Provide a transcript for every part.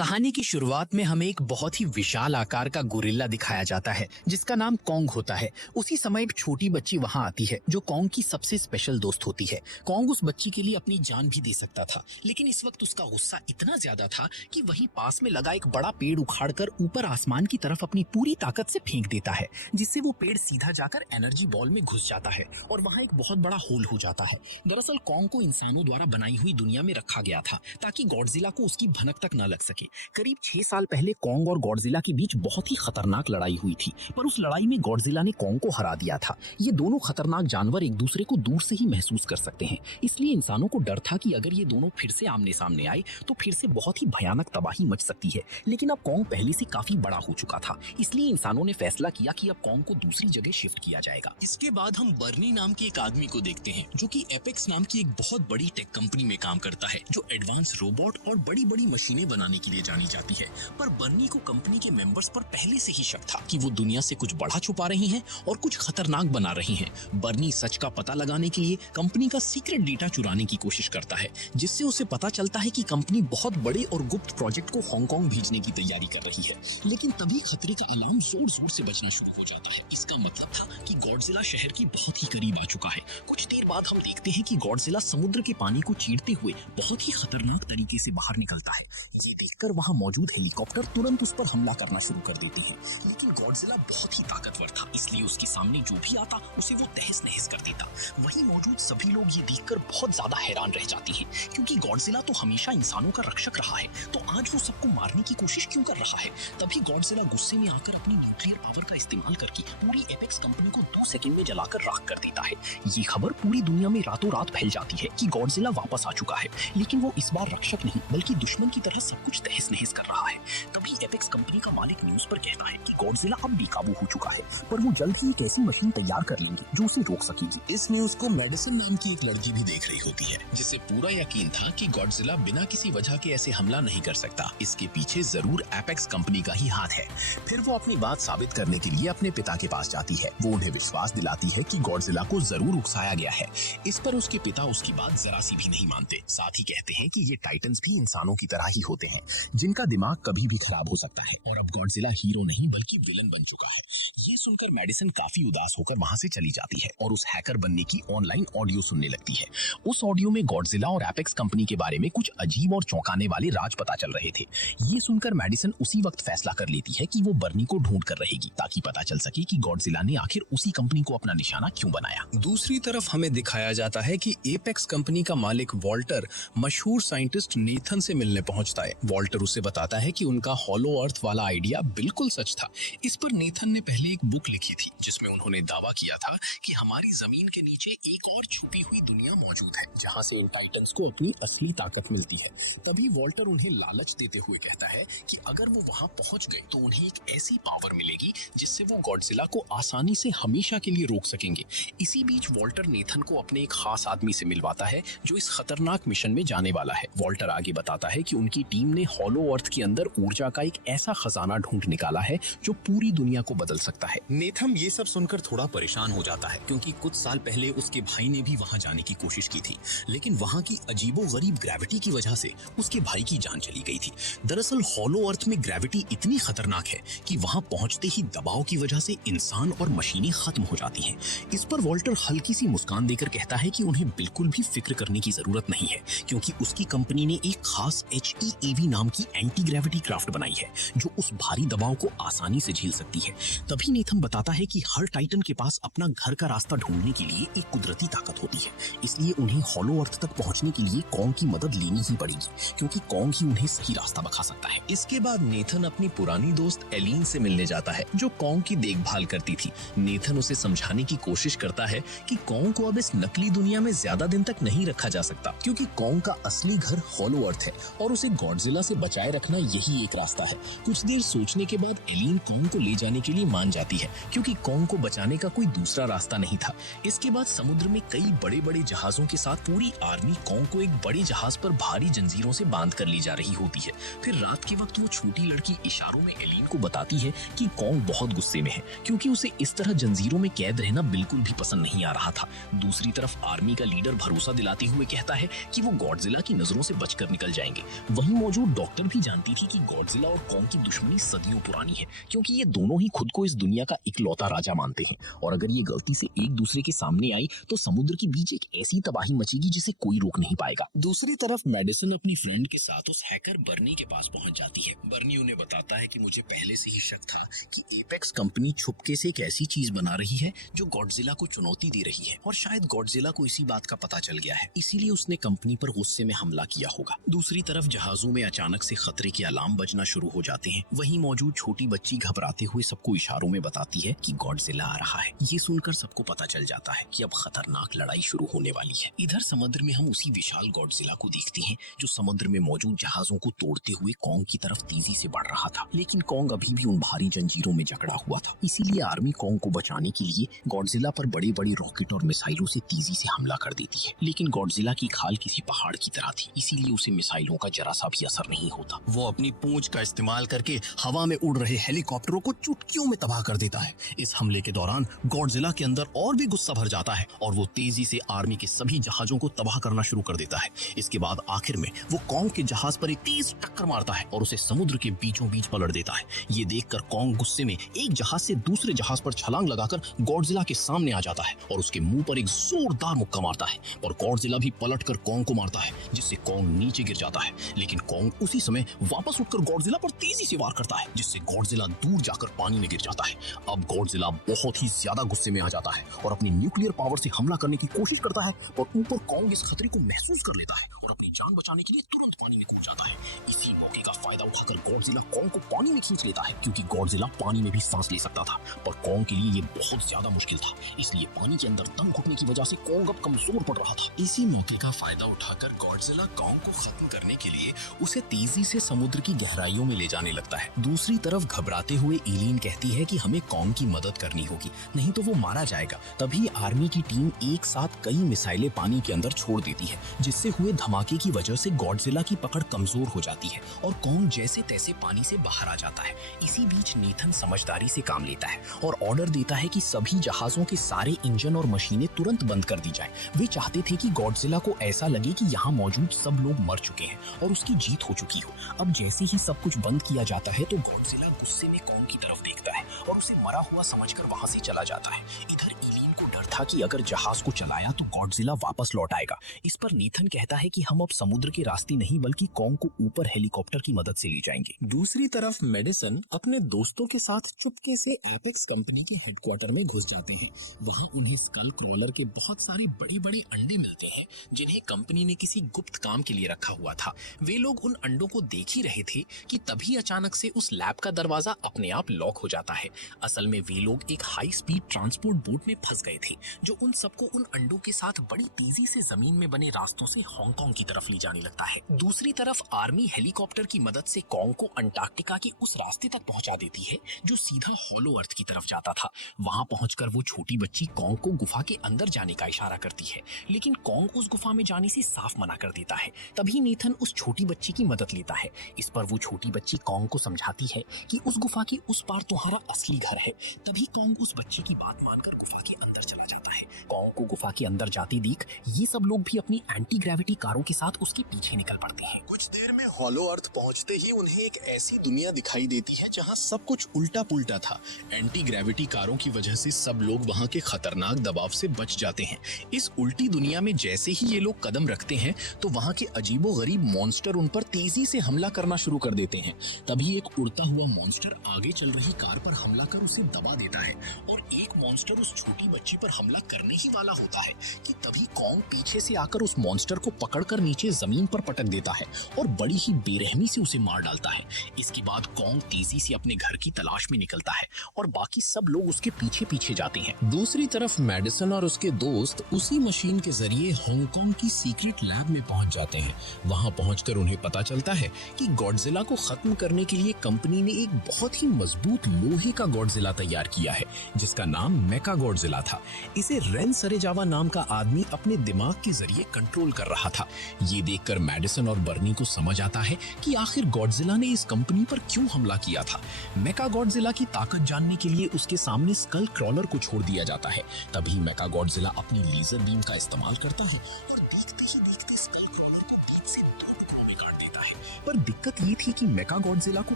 कहानी की शुरुआत में हमें एक बहुत ही विशाल आकार का गोरिल्ला दिखाया जाता है जिसका नाम कॉन्ग होता है। उसी समय एक छोटी बच्ची वहां आती है जो कॉन्ग की सबसे स्पेशल दोस्त होती है। कॉन्ग उस बच्ची के लिए अपनी जान भी दे सकता था, लेकिन इस वक्त उसका गुस्सा इतना ज्यादा था कि वहीं पास में लगा एक बड़ा पेड़ उखाड़कर ऊपर आसमान की तरफ अपनी पूरी ताकत से फेंक देता है, जिससे वो पेड़ सीधा जाकर एनर्जी बॉल में घुस जाता है और वहाँ एक बहुत बड़ा होल हो जाता है। दरअसल कॉन्ग को इंसानों द्वारा बनाई हुई दुनिया में रखा गया था ताकि गॉडजिला को उसकी भनक तक न लग सके। करीब 6 साल पहले कॉन्ग और गॉडजिला के बीच बहुत ही खतरनाक लड़ाई हुई थी, पर उस लड़ाई में गॉडजिला ने कॉन्ग को हरा दिया था। ये दोनों खतरनाक जानवर एक दूसरे को दूर से ही महसूस कर सकते हैं, इसलिए इंसानों को डर था कि अगर ये दोनों फिर से आमने सामने आए तो फिर से बहुत ही भयानक तबाही मच सकती है। लेकिन अब कॉन्ग पहले से काफी बड़ा हो चुका था, इसलिए इंसानों ने फैसला किया कि अब कॉन्ग को दूसरी जगह शिफ्ट किया जाएगा। इसके बाद हम बर्नी नाम के एक आदमी को देखते हैं जो कि एपेक्स नाम की एक बहुत बड़ी टेक कंपनी में काम करता है जो एडवांस रोबोट और बड़ी बड़ी मशीनें बनाने के लिए जानी जाती है। पर बर्नी को कंपनी के मेंबर्स पर पहले से ही शक था कि वो दुनिया से कुछ बड़ा छुपा रही हैं और कुछ खतरनाक बना रही हैं। बर्नी सच का पता लगाने के लिए कंपनी का सीक्रेट डेटा चुराने की कोशिश करता है, जिससे उसे पता चलता है कि कंपनी बहुत बड़े और गुप्त प्रोजेक्ट को हांगकांग भेजने की तैयारी कर रही है। लेकिन तभी खतरे का अलार्म जोर जोर से बजना शुरू हो जाता है। इसका मतलब था कि गॉडजिला शहर के बहुत ही करीब आ चुका है। कुछ देर बाद हम देखते हैं कि गॉडजिला समुद्र के पानी को चीरते हुए बहुत ही खतरनाक तरीके से बाहर निकलता है। ये देखकर वहां मौजूद हेलीकॉप्टर तुरंत उस पर हमला करना शुरू कर देते हैं, लेकिन गॉडजिला बहुत ही ताकतवर था, इसलिए उसके सामने जो भी आता उसे वो तहस नहस कर देता। वहीं मौजूद सभी लोग ये देखकर बहुत ज्यादा हैरान रह जाते हैं, क्योंकि गॉडजिला तो हमेशा इंसानों का रक्षक रहा है, तो आज वो सबको मारने की कोशिश क्यों कर रहा है। तभी गॉडजिला गुस्से में आकर अपनी न्यूक्लियर पावर का इस्तेमाल करके पूरी एपेक्स कंपनी को 2 सेकंड में जलाकर राख कर देता है। ये खबर पूरी दुनिया में रातों रात फैल जाती है कि गॉडजिला वापस आ चुका है, लेकिन वो इस बार रक्षक नहीं बल्कि दुश्मन की तरह सब कुछ तहस नहस कर रहा है। तभी एपेक्स कंपनी का मालिक न्यूज पर कहता है कि गॉडजिला अब बेकाबू हो चुका है, पर वो जल्द ही एक ऐसी मशीन तैयार कर लेंगे जो उसे रोक सकेगी। इस न्यूज को मेडिसिन नाम की एक लड़की भी देख रही होती है, जिसे पूरा यकीन था कि गॉडजिला बिना किसी वजह के ऐसे हमला नहीं कर सकता, इसके पीछे जरूर एपेक्स कंपनी का ही हाथ है। फिर वो अपनी बात साबित करने के लिए अपने पिता के पास जाती है। वो उन्हें विश्वास दिलाती है कि गॉडजिला को जरूर उकसाया गया है। इस पर उसके पिता उसकी बात जरा सी भी नहीं मानते, साथ ही कहते हैं कि ये टाइटन्स भी इंसानों की तरह ही होते हैं, जिनका दिमाग कभी भी खराब हो सकता है और अब गॉडजिला हीरो नहीं बल्कि विलन बन चुका है। ये सुनकर मेडिसिन काफी उदास होकर वहां से चली जाती है और उस हैकर बनने की ऑनलाइन ऑडियो सुनने लगती है। उस ऑडियो में गॉडजिला और एपेक्स कंपनी के बारे में कुछ अजीब और चौंकाने वाले राज पता चल रहे थे। ये सुनकर मेडिसिन उसी वक्त फैसला कर लेती है कि वो बर्नी को ढूंढ कर रहेगी, ताकि पता चल सके कि गॉडजिला ने आखिर उसी कंपनी को अपना निशाना क्यों बनाया। दूसरी तरफ हमें दिखाया जाता है कि एपेक्स कंपनी का मालिक वॉल्टर मशहूर साइंटिस्ट नेथन से मिलने पहुंचता है। वॉल्टर उसे बताता है कि उनका हॉलो अर्थ वाला आइडिया बिल्कुल सच था। इस पर नेथन ने पहले एक बुक लिखी थी जिसमें उन्होंने दावा किया था कि हमारी जमीन के नीचे एक और छुपी हुई दुनिया मौजूद है, जहां से इन टाइटन्स को अपनी असली ताकत मिलती है। तभी वॉल्टर उन्हें लालच देते हुए कहता है कि अगर वो वहां पहुंच गए तो उन्हें एक ऐसी पावर मिलेगी जिससे वो गॉडजिला को आसानी से हमेशा के लिए रोक सकेंगे। इसी बीच वॉल्टर नेथन को अपने एक खास आदमी से मिलवाता है जो इस खतरनाक मिशन में जाने वाला है। वॉल्टर आगे बताता है कि उनकी टीम ने हॉलो अर्थ के अंदर ऊर्जा का एक ऐसा खजाना ढूंढ निकाला है जो पूरी दुनिया को बदल सकता है। नेथन ये सब सुनकर थोड़ा परेशान हो जाता है, क्योंकि कुछ साल पहले उसके भाई ने भी वहां जाने की कोशिश की थी, लेकिन वहां की अजीबोगरीब ग्रेविटी की वजह से उसके भाई की जान चली गई थी। दरअसल हॉलो अर्थ में ग्रेविटी इतनी खतरनाक है कि वहां पहुंचते ही दबाव की वजह से इंसान और मशीनें खत्म हो जाती हैं। इस पर वॉल्टर हल्की सी मुस्कान देकर कहता है कि उन्हें बिल्कुल भी फिक्र करने की जरूरत नहीं है, क्योंकि उसकी कंपनी ने एक खास HEAV नाम की एंटी ग्रेविटी क्राफ्ट बनाई है जो उस भारी दबाव को आसानी से झेल सकती है। तभी नेथन बताता है कि हर टाइटन के पास अपना घर का रास्ता ढूंढने के लिए एक कुदरती ताकत होती है, इसलिए उन्हें हॉलो अर्थ तक पहुंचने के लिए कॉन्ग की मदद लेनी ही पड़ेगी, क्योंकि कॉन्ग ही उन्हें सही रास्ता बता सकता है। इसके बाद नेथन अपनी पुरानी दोस्त एलिन से मिलने जाता है जो कॉन्ग की देखभाल करती थी। नेथन उसे समझाने की कोशिश करता है कि कॉन्ग को अब इस नकली दुनिया में ज्यादा दिन तक नहीं रखा जा सकता, क्योंकि कॉन्ग का असली घर हॉलो अर्थ है और उसे गॉडजिला से बचाए रखना यही एक रास्ता है। कुछ देर सोचने के बाद एलिन कॉन्ग को ले जाने के लिए मान जाती है, क्योंकि कॉन्ग को बचाने का कोई दूसरा रास्ता नहीं था। इसके बाद समुद्र में कई बड़े बड़े जहाजों के साथ पूरी आर्मी कॉन्ग को एक बड़े जहाज पर भारी जंजीरों से बांध कर ले जा रही होती है। फिर रात के वक्त वो छोटी लड़की इशारों में एलिन को बताती है कि कॉन्ग बहुत गुस्से में है, क्योंकि उसे इस तरह जंजीरों में कैद रहना बिल्कुल भी पसंद नहीं आ रहा था। दूसरी तरफ आर्मी का लीडर भरोसा दिलाते हुए कहता है कि वो गॉडजिला की नजरों से बचकर निकल जाएंगे। वहीं मौजूद डॉक्टर भी जानती थी कि गॉडजिला और कॉन्ग की दुश्मनी सदियों पुरानी है, क्योंकि ये दोनों ही खुद को इस दुनिया का इकलौता राजा मानते हैं, और अगर ये गलती से एक दूसरे के सामने आई तो समुद्र के बीच एक ऐसी तबाही मचेगी जिसे कोई रोक नहीं पाएगा। दूसरी तरफ मेडिसन अपनी फ्रेंड के साथ उस हैकर बर्नी के पास पहुंच जाती है। बर्नी उन्हें बताता है कि मुझे पहले से ही शक था कि एपेक्स कंपनी छुपके से एक ऐसी चीज बना रही है जो गॉडजिला को चुनौती दे रही है, और शायद गॉडजिला को इसी बात का पता चल गया है, इसीलिए उसने कंपनी पर गुस्से में हमला किया होगा। दूसरी तरफ जहाजों में अचानक से खतरे के अलार्म बजना शुरू हो जाते हैं। वहीं मौजूद छोटी बच्ची घबराते हुए सबको इशारों में बताती है कि गॉडजिला आ रहा है। ये सुनकर सबको पता चल जाता है कि अब खतरनाक लड़ाई शुरू होने वाली है। इधर समुद्र में हम उसी विशाल गॉडजिला को देखते हैं जो समुद्र में मौजूद जहाजों को तोड़ते हुए कॉन्ग की तरफ तेजी से बढ़ रहा था। लेकिन कॉन्ग अभी भी उन भारी जंजीरों में जकड़ा हुआ था, इसीलिए आर्मी कॉन्ग को बचाने के लिए गॉडजिला पर बड़े बड़े रॉकेट और मिसाइलों से तेजी से हमला कर देती है। लेकिन गॉडजिला की खाल किसी पहाड़ की तरह थी, इसीलिए उसे मिसाइलों का जरा सा भी असर नहीं होता। वो अपनी पूंछ का इस्तेमाल करके हवा में उड़ रहे हेलीकॉप्टरों को चुटकियों में तबाह कर देता है। इस हमले के दौरान गॉडजिला के अंदर और भी गुस्सा भर जाता है और वो तेजी से आर्मी के सभी जहाजों को तबाह करना शुरू कर देता है। इसके बाद आखिर में वो कॉन्ग के जहाज पर एक तेज टक्कर मारता है और उसे समुद्र के बीचों बीच पलट देता है। ये देखकर कॉन्ग गुस्से में एक जहाज से दूसरे जहाज पर छलांग लगाकर गॉडजिला के सामने आ जाता है और उसके मुंह पर एक जोरदार मुक्का मारता है, और गॉडजिला भी पलटकर कॉन्ग को मारता है, जिससे कॉन्ग नीचे गिर जाता है। लेकिन कॉन्ग उसी समय वापस उठकर गॉडजिला पर तेजी से वार करता है, जिससे गॉडजिला दूर जाकर पानी में गिर जाता है। अब गॉडजिला बहुत ही ज्यादा गुस्से में आ जाता है और अपनी न्यूक्लियर पावर से हमला करने की कोशिश करता है, और ऊपर कॉन्ग इस खतरे को महसूस कर लेता है और अपनी जान बचाने के लिए तुरंत पानी में कूद जाता है। इसी मौके का फायदा उठाकर गॉडजिला कॉन्ग को पानी में खींच लेता है, क्योंकि गॉडजिला पानी में भी सांस ले सकता था, पर कॉन्ग के लिए ये बहुत ज्यादा मुश्किल था, इसलिए पानी के अंदर दम घुटने की वजह से कॉन्ग अब कमजोर पड़ रहा था। इसी मौके का फायदा उठाकर गॉडजिला कॉन्ग को खत्म करने के लिए उसे तेजी से समुद्र की गहराइयों में ले जाने लगता है। दूसरी तरफ घबराते हुए एलिन कहती है कि हमें कॉन्ग की मदद करनी होगी, नहीं तो वो मारा जाएगा। तभी आर्मी की टीम एक साथ कई मिसाइलें पानी के अंदर छोड़ देती है, जिससे हुए धमाके की वजह से गॉडजिला की पकड़ कमजोर हो जाती है और कॉन्ग जैसे तैसे पानी से बाहर आ जाता है। इसी बीच नेथन समझदारी से काम लेता है और ऑर्डर देता है कि सभी जहाजों के सारे इंजन और मशीनें तुरंत बंद कर दी जाए। वे चाहते थे कि गॉडजिला को ऐसा लगे कि यहाँ मौजूद सब लोग मर चुके हैं और उसकी जीत हो चुकी हो। अब जैसे ही सब कुछ बंद किया जाता है तो गॉडजिला गुस्से में कॉन्ग की तरफ देखता है और उसे मरा हुआ समझकर वहां से चला जाता है। इधर एलिन को डर था कि अगर जहाज को चलाया तो गॉडजिला वापस लौट आएगा। इस पर नेथन कहता है कि हम अब समुद्र के रास्ते नहीं बल्कि कॉन्ग को ऊपर हेलीकॉप्टर की मदद से ले जाएंगे। दूसरी तरफ मेडिसन अपने दोस्तों के साथ चुपके से एपेक्स कंपनी के हेडक्वार्टर में घुस जाते हैं। वहां उन्हें स्कल क्रॉलर के बहुत सारे बड़े बड़े अंडे मिलते हैं, जिन्हें कंपनी ने किसी गुप्त काम के लिए रखा हुआ था। वे लोग उन अंडों को देख ही रहे थे कि तभी अचानक से उस लैब का दरवाजा अपने आप लॉक हो जाता है। असल में वे लोग एक हाई स्पीड ट्रांसपोर्ट बोट में फंस गए थे, जो उन सबको उन अंडों के साथ बड़ी तेजी से जमीन में बने रास्तों से हांगकांग की तरफ ले जाने लगता है। दूसरी तरफ आर्मी हेलीकॉप्टर की मदद से कॉन्ग को अंटार्कटिका के उस रास्ते तक पहुंचा देती है जो सीधा होलो अर्थ की तरफ जाता था। वहां पहुंचकर वो छोटी बच्ची कॉन्ग को गुफा के अंदर जाने का इशारा करती है, लेकिन कॉन्ग उस गुफा में जाने से साफ मना कर देता है। तभी नेथन उस छोटी बच्ची की मदद लेता है। इस पर वो छोटी बच्ची कॉन्ग को समझाती है कि उस गुफा के उस पार तुम्हारा असली घर है। तभी कॉन्ग उस बच्ची की बात मानकर गुफा के अंदर चला जाता है। कॉन्ग को गुफा के अंदर जाते देख ये सब लोग भी अपनी एंटी ग्रेविटी कारों के साथ उसके पीछे निकल पड़ते हैं। कुछ देर में होलो अर्थ पहुंचते ही उन्हें एक ऐसी दुनिया दिखाई देती है जहां सब कुछ उल्टा पुल्टा था। एंटी ग्रेविटी कारों की वजह से सब लोग वहां के खतरनाक दबाव से बच जाते हैं। इस उल्टी दुनिया में जैसे ही ये लोग कदम रखते हैं तो वहां के अजीबोगरीब मॉन्स्टर उन पर तेजी से हमला करना शुरू कर देते हैं। तभी एक उड़ता हुआ मॉन्स्टर आगे चल रही कार पर हमला कर उसे दबा देता है और एक मॉन्स्टर उस छोटी बच्ची पर हमला करने ही वाला होता है कि तभी कॉन्ग पीछे से आकर उस मॉन्स्टर को पकड़कर नीचे जमीन पर पटक देता है और बड़ी ही बेरहमी से उसे मार डालता है। इसके बाद कॉन्ग तेजी से अपने घर की तलाश में निकलता है और बाकी सब लोग उसके पीछे पीछे जाते हैं। दूसरी तरफ मेडिसन और उसके दोस्त उसी मशीन के जरिए हांगकांग की सीक्रेट लैब में पहुंच जाते हैं। वहां पहुंचकर उन्हें पता चलता है कि गॉडजिला को खत्म करने के लिए कंपनी ने एक बहुत ही मजबूत लोहे का गॉडजिला तैयार किया है जिसका नाम मेका गॉडजिला था। इसे रेन सरेजावा नाम का आदमी अपने दिमाग के जरिए कंट्रोल कर रहा था। ये देखकर मेडिसन और बर्नी को समझ आता है कि आखिर गॉडजिला ने इस कंपनी पर क्यों हमला किया था। मेका गॉडजिला की ताकत जानने के लिए उसके सामने स्कल क्रॉलर को छोड़ दिया जाता है। तभी मेका गॉडजिला अपनी लेजर बीम का इस्तेमाल करता है और देखते ही देखते स्कल क्रॉलर को बीच से 2 टुकड़ों में काट देता है। पर दिक्कत ये थी कि मेका गॉडजिला को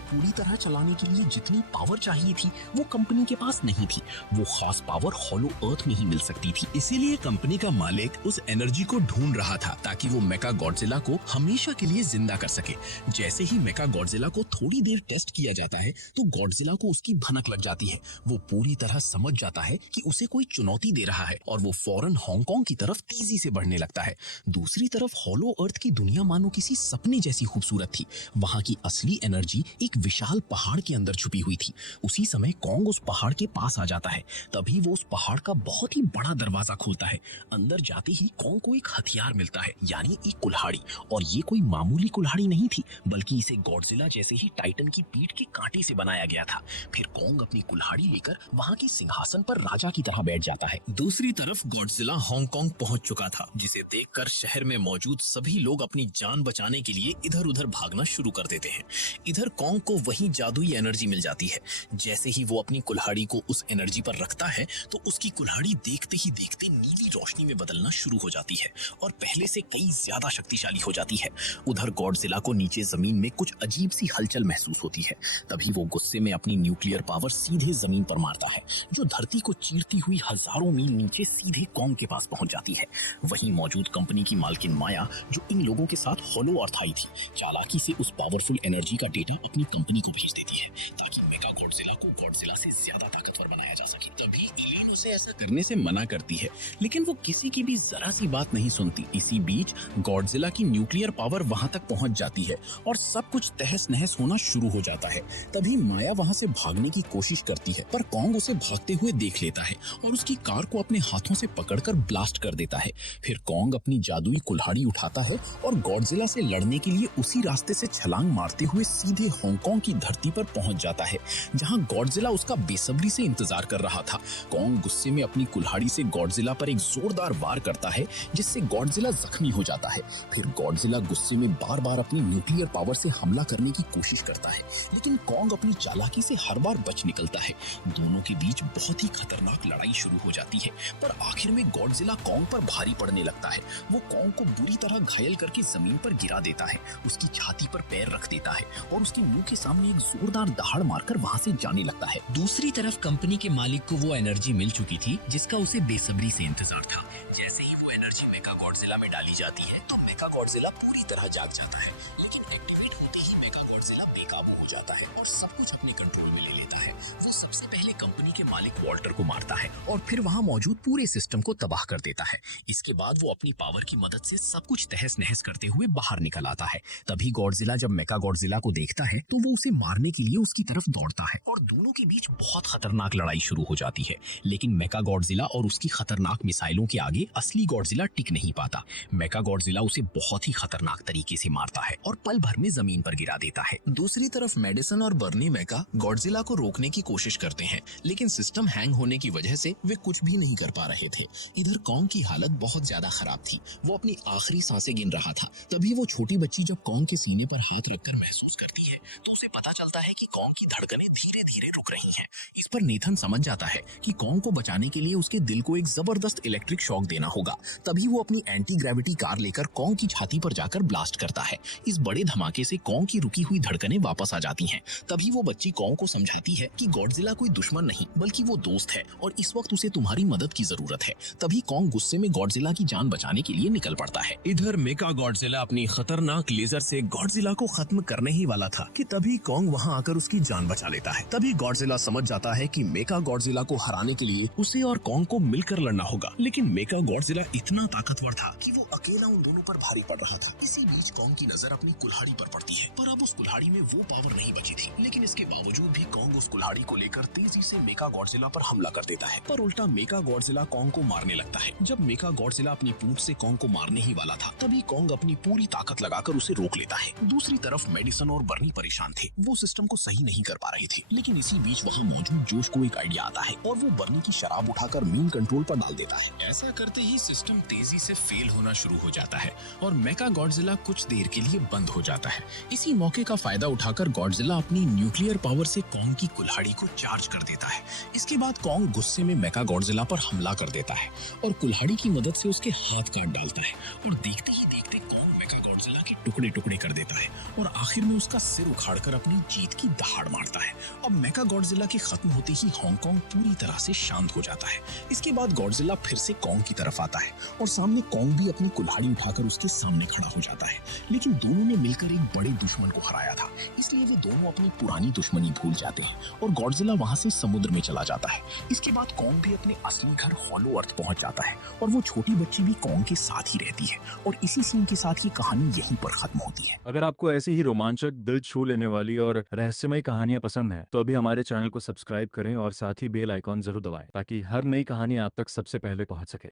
पूरी तरह चलाने के लिए जितनी पावर चाहिए थी वो कंपनी के पास नहीं थी। वो खास पावर हॉलो अर्थ में ही मिल सकती थी। इसीलिए कंपनी का मालिक उस एनर्जी को ढूंढ रहा था ताकि वो मेका गॉडजिला को हमेशा के लिए जिंदा कर सके। जैसे ही मेका गॉडजिला को थोड़ी देर टेस्ट किया जाता है तो गॉडजिला को उसकी भनक लग जाती है। वो पूरी तरह समझ जाता है कि उसे कोई चुनौती दे रहा है और वो फौरन हांगकांग की तरफ तेजी से बढ़ने लगता है। दूसरी तरफ हॉलो अर्थ की दुनिया मानो किसी सपने जैसी खूबसूरत थी। वहां की असली एनर्जी एक विशाल पहाड़ के अंदर छुपी हुई थी। उसी समय कॉन्ग उस पहाड़ के पास आ जाता है। तभी वो उस पहाड़ का बहुत ही बड़ा दरवाजा खोलता है। अंदर जाते ही कॉन्ग को एक हथियार मिलता है, यानी एक कुल्हाड़ी। और ये कोई मामूली कुल्हाड़ी नहीं थी, बल्कि इसे गॉडजिला जैसे ही टाइटन की पीठ के कांटे से बनाया गया था। फिर कॉन्ग अपनी कुल्हाड़ी लेकर वहां के सिंहासन पर राजा की तरह बैठ जाता है। दूसरी तरफ गॉडजिला हांगकांग पहुंच चुका था, जिसे देखकर शहर में मौजूद सभी लोग अपनी जान बचाने के लिए इधर उधर भागना शुरू कर देते हैं। इधर कॉन्ग को वही जादुई एनर्जी मिल जाती है। जैसे ही वो अपनी कुल्हाड़ी को उस एनर्जी पर रखता है तो उसकी कुल्हाड़ी देखते ही देखते नीली रोशनी में बदलना शुरू हो जाती है और पहले से कई ज्यादा शक्तिशाली हो जाती है। उधर गॉडजिला को नीचे जमीन में कुछ अजीब सी हलचल महसूस होती है। तभी वो गुस्से में अपनी न्यूक्लियर पावर सीधे जमीन पर मारता है, जो धरती को चीरती हुई हजारों मील नीचे सीधे कॉन्ग के पास पहुंच जाती है। वहीं मौजूद कंपनी की मालकिन माया, जो इन लोगों के साथ हॉलो अर्थ आई थी, चालाकी से उस पावरफुल एनर्जी का डेटा अपनी कंपनी को भेज देती है ताकि मेगा गॉडजिला को गॉडजिला से ज्यादा ताकतवर बनाया जा सके। तभी एलिन उसे ऐसा करने से मना करती है, लेकिन वो किसी की भी जरा सी बात नहीं सुनती। इसी बीच गॉडजिला की न्यूक्लियर पावर वहां तक पहुंच जाती है और सब कुछ तहस नहस होना शुरू हो जाता है। तभी माया वहां से भागने की कोशिश करती है, पर कॉन्ग उसे भागते हुए देख लेता है और उसकी कार को अपने हाथों से पकड़कर ब्लास्ट कर देता है। फिर कॉन्ग अपनी जादुई कुल्हाड़ी उठाता है और गॉडजिला से लड़ने के लिए उसी रास्ते से छलांग मारते हुए सीधे हांगकांग की धरती पर पहुंच जाता है, जहां गॉडजिला उसका बेसब्री से इंतजार कर रहा था। कॉन्ग गुस्से में अपनी कुल्हाड़ी से गॉडजिला पर एक जोरदार वार करता है, जिससे गॉडजिला जख्मी हो जाता है। फिर गॉडजिला गुस्से में बार बार अपनी न्यूक्लियर पावर से हमला करने की कोशिश करता है, लेकिन कॉन्ग अपनी चालाकी से हर बार बच निकलता है। दोनों के बीच बहुत ही खतरनाक लड़ाई शुरू हो जाती है, पर आखिर में गॉडजिला कॉन्ग पर भारी पड़ने लगता है। वो कॉन्ग को बुरी तरह घायल करके जमीन पर गिरा देता है, उसकी छाती पर पैर रख देता है और उसके मुंह के सामने एक जोरदार दहाड़ मारकर वहां से जाने लगता है। दूसरी तरफ कंपनी के मालिक को वो एनर्जी मिल चुकी थी जिसका उसे बेसब्री से इंतजार था। जैसे ही वो एनर्जी मेका गॉडजिला में डाली जाती है तो मेका गॉडजिला पूरी तरह जाग जाता है, लेकिन एक्टिवेट होते ही मेका गॉडजिला बेकाबू हो जाता है और सब कुछ अपने कंट्रोल में ले लेता है। वो सबसे पहले कंपनी के मालिक वॉल्टर को मारता है और फिर वहां मौजूद पूरे सिस्टम को तबाह कर देता है। इसके बाद वो अपनी पावर की मदद से सब कुछ तहस नहस करते हुए बाहर निकल आता है। तभी गॉडजिला जब मेका गॉडजिला को देखता है तो वो उसे मारने के लिए उसकी तरफ दौड़ता है और दोनों के बीच बहुत खतरनाक लड़ाई शुरू हो जाती है। लेकिन मेका गॉडजिला और उसकी खतरनाक मिसाइलों के आगे असली गॉडजिला टिक नहीं पाता। मेका गॉडजिला उसे बहुत ही खतरनाक तरीके से मारता है और पल भर में जमीन पर गिरा देता है। दूसरी तरफ मेडिसन और बर्नी मेका गॉडजिला को रोकने की कोशिश करते हैं, लेकिन सिस्टम हैंग होने की वजह से वे कुछ भी नहीं कर पा रहे थे। इधर कॉन्ग की हालत बहुत ज्यादा खराब थी। वो अपनी आखिरी सांसें गिन रहा था। तभी वो छोटी बच्ची जब कॉन्ग के सीने पर हाथ रखकर महसूस करती है तो उसे पता चलता है कि कॉन्ग की धड़कनें धीरे धीरे रुक रही हैं। इस पर नेथन समझ जाता है कि कॉन्ग को बचाने के लिए उसके दिल को एक जबरदस्त इलेक्ट्रिक शॉक देना होगा। तभी वो अपनी एंटी ग्रेविटी कार लेकर कॉन्ग की छाती पर जाकर ब्लास्ट करता है। इस बड़े धमाके से कॉन्ग की रुकी हुई धड़कनें वापस आ जाती हैं। तभी वो बच्ची कॉन्ग को समझाती है कि गॉडजिला कोई दुश्मन नहीं बल्कि वो दोस्त है और इस वक्त उसे तुम्हारी मदद की जरूरत है। तभी कॉन्ग गुस्से में गॉडजिला की जान बचाने के लिए निकल पड़ता है। इधर मेका गॉडजिला अपनी खतरनाक लेजर से गॉडजिला को खत्म करने ही वाला था कि तभी कॉन्ग वहां आकर उसकी जान बचा लेता है। तभी गॉडजिला समझ जाता है कि मेका गॉडजिला को हराने के लिए उसे और कॉन्ग को मिलकर लड़ना होगा। लेकिन मेका गॉडजिला इतना ताकतवर था कि वो अकेला उन दोनों पर भारी पड़ रहा था। इसी बीच कॉन्ग की नजर अपनी कुल्हाड़ी पर पड़ती है, पर अब उस कुल्हाड़ी में वो पावर नहीं बची थी। लेकिन इसके बावजूद भी कॉन्ग उस कुल्हाड़ी को लेकर तेजी से मेका गॉडजिला पर हमला कर देता है। पर उल्टा मेका गॉडजिला कॉन्ग को मारने लगता है। जब मेका गॉडजिला अपनी पूंछ से कॉन्ग को मारने ही वाला था, तभी कॉन्ग अपनी पूरी ताकत लगाकर उसे रोक लेता है। दूसरी तरफ मेडिसन और बर्नी परेशान थे। वो सिस्टम को सही नहीं कर पा रहे थे। लेकिन इसी बीच वहाँ मौजूद जोश को एक आइडिया आता है और वो बर्नी की शराब उठाकर मेन कंट्रोल पर डाल देता है। ऐसा करते ही सिस्टम तेजी से फेल होना शुरू हो जाता है और मेका गॉडजिला कुछ देर के लिए बंद हो जाता है। इसी मौके का फायदा उठाकर गॉडजिला अपनी न्यूक्लियर पावर से कॉन्ग की कुल्हाड़ी को चार्ज कर देता है। इसके बाद कॉन्ग गुस्से में मेका गॉडजिला पर हमला कर देता है और कुल्हाड़ी की मदद से उसके हाथ काट डालता है और देखते ही देखते कॉन्ग मेका गॉडजिला के टुकड़े टुकड़े कर देता है और आखिर में उसका सिर उखाड़कर अपनी जीत की दहाड़ मारता है। अब मेका गॉडजिला के खत्म होते ही हांगकांग पूरी तरह से शांत हो जाता है। इसके बाद गॉडजिला फिर से कॉन्ग की तरफ आता है और सामने कॉन्ग भी अपनी कुल्हाड़ी उठाकर उसके सामने खड़ा हो जाता है। लेकिन दोनों ने मिलकर एक बड़े दुश्मन को हराया था, इसलिए वे दोनों अपनी पुरानी दुश्मनी भूल जाते हैं और गॉडजिला वहां से समुद्र में चला जाता है। इसके बाद कॉन्ग भी अपने असली घर हॉलो अर्थ पहुंच जाता है और वो छोटी बच्ची भी कॉन्ग के साथ ही रहती है और इसी सीन के साथ ये कहानी यहीं पर खत्म होती है। अगर आपको ऐसी ही रोमांचक, दिल छू लेने वाली और रहस्यमय कहानियां पसंद हैं, तो अभी हमारे चैनल को सब्सक्राइब करें और साथ ही बेल आइकॉन जरूर दबाएं ताकि हर नई कहानी आप तक सबसे पहले पहुंच सके।